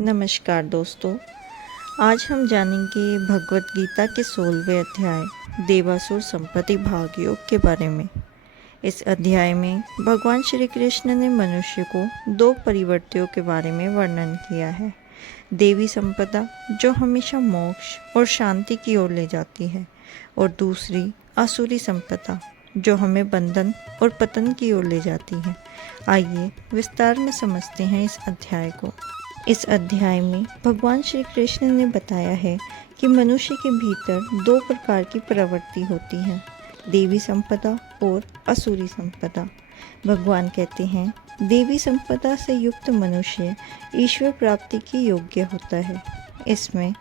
नमस्कार दोस्तों, आज हम जानेंगे भगवत गीता के 16वें अध्याय देवासुर संपत्ति भाग योग के बारे में। इस अध्याय में भगवान श्री कृष्ण ने मनुष्य को दो परिवर्तियों के बारे में वर्णन किया है। देवी संपदा जो हमेशा मोक्ष और शांति की ओर ले जाती है, और दूसरी आसुरी संपदा जो हमें बंधन और पतन की ओर ले जाती है। आइए विस्तार में समझते हैं इस अध्याय को। इस अध्याय में भगवान श्री कृष्ण ने बताया है कि मनुष्य के भीतर दो प्रकार की प्रवृत्ति होती है, देवी संपदा और असुरी संपदा। भगवान कहते हैं, देवी संपदा से युक्त मनुष्य ईश्वर प्राप्ति की योग्य होता है। इसमें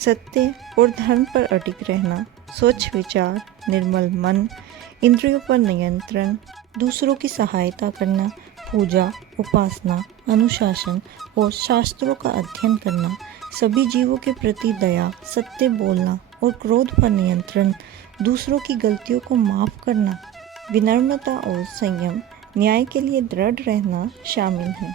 सत्य और धर्म पर अडिग रहना, स्वच्छ विचार, निर्मल मन, इंद्रियों पर नियंत्रण, दूसरों की सहायता करना, पूजा, उपासना, अनुशासन और शास्त्रों का अध्ययन करना, सभी जीवों के प्रति दया, सत्य बोलना और क्रोध पर नियंत्रण, दूसरों की गलतियों को माफ़ करना, विनम्रता और संयम, न्याय के लिए दृढ़ रहना शामिल है।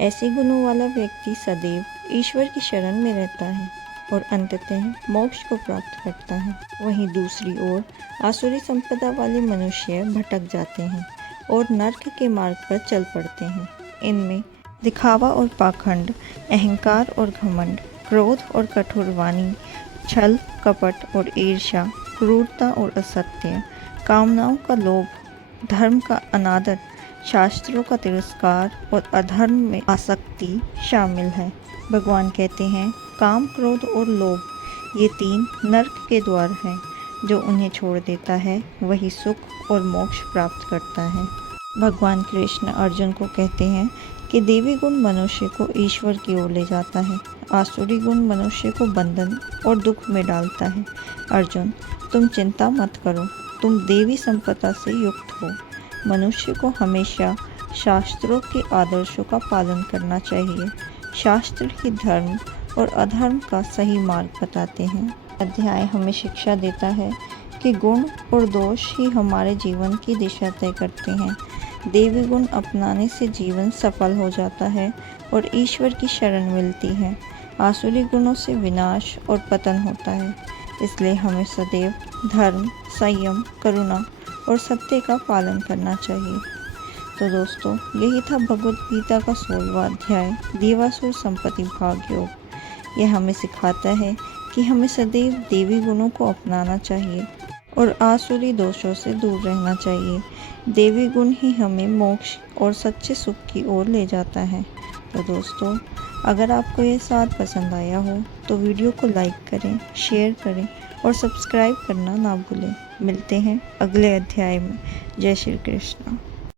ऐसे गुणों वाला व्यक्ति सदैव ईश्वर की शरण में रहता है और अंततः मोक्ष को प्राप्त करता है। वहीं दूसरी ओर आसुरी संपदा वाले मनुष्य भटक जाते हैं और नरक के मार्ग पर चल पड़ते हैं। इनमें दिखावा और पाखंड, अहंकार और घमंड, क्रोध और कठोर वाणी, छल, कपट और ईर्ष्या, क्रूरता और असत्य, कामनाओं का लोभ, धर्म का अनादर, शास्त्रों का तिरस्कार और अधर्म में आसक्ति शामिल है। भगवान कहते हैं, काम, क्रोध और लोभ ये तीन नरक के द्वार हैं। जो उन्हें छोड़ देता है वही सुख और मोक्ष प्राप्त करता है। भगवान कृष्ण अर्जुन को कहते हैं कि देवी गुण मनुष्य को ईश्वर की ओर ले जाता है, आसुरी गुण मनुष्य को बंधन और दुख में डालता है। अर्जुन, तुम चिंता मत करो, तुम देवी संपदा से युक्त हो। मनुष्य को हमेशा शास्त्रों के आदर्शों का पालन करना चाहिए। शास्त्र ही धर्म और अधर्म का सही मार्ग बताते हैं। अध्याय हमें शिक्षा देता है कि गुण और दोष ही हमारे जीवन की दिशा तय करते हैं। देवी गुण अपनाने से जीवन सफल हो जाता है और ईश्वर की शरण मिलती है। आसुरी गुणों से विनाश और पतन होता है। इसलिए हमें सदैव धर्म, संयम, करुणा और सत्य का पालन करना चाहिए। तो दोस्तों, यही था भगवत गीता का 16वां अध्याय देवासुर संपत्ति भाग योग। यह हमें सिखाता है कि हमें सदैव देवी गुणों को अपनाना चाहिए और आसुरी दोषों से दूर रहना चाहिए। देवी गुण ही हमें मोक्ष और सच्चे सुख की ओर ले जाता है। तो दोस्तों, अगर आपको ये साथ पसंद आया हो तो वीडियो को लाइक करें, शेयर करें और सब्सक्राइब करना ना भूलें। मिलते हैं अगले अध्याय में। जय श्री कृष्ण।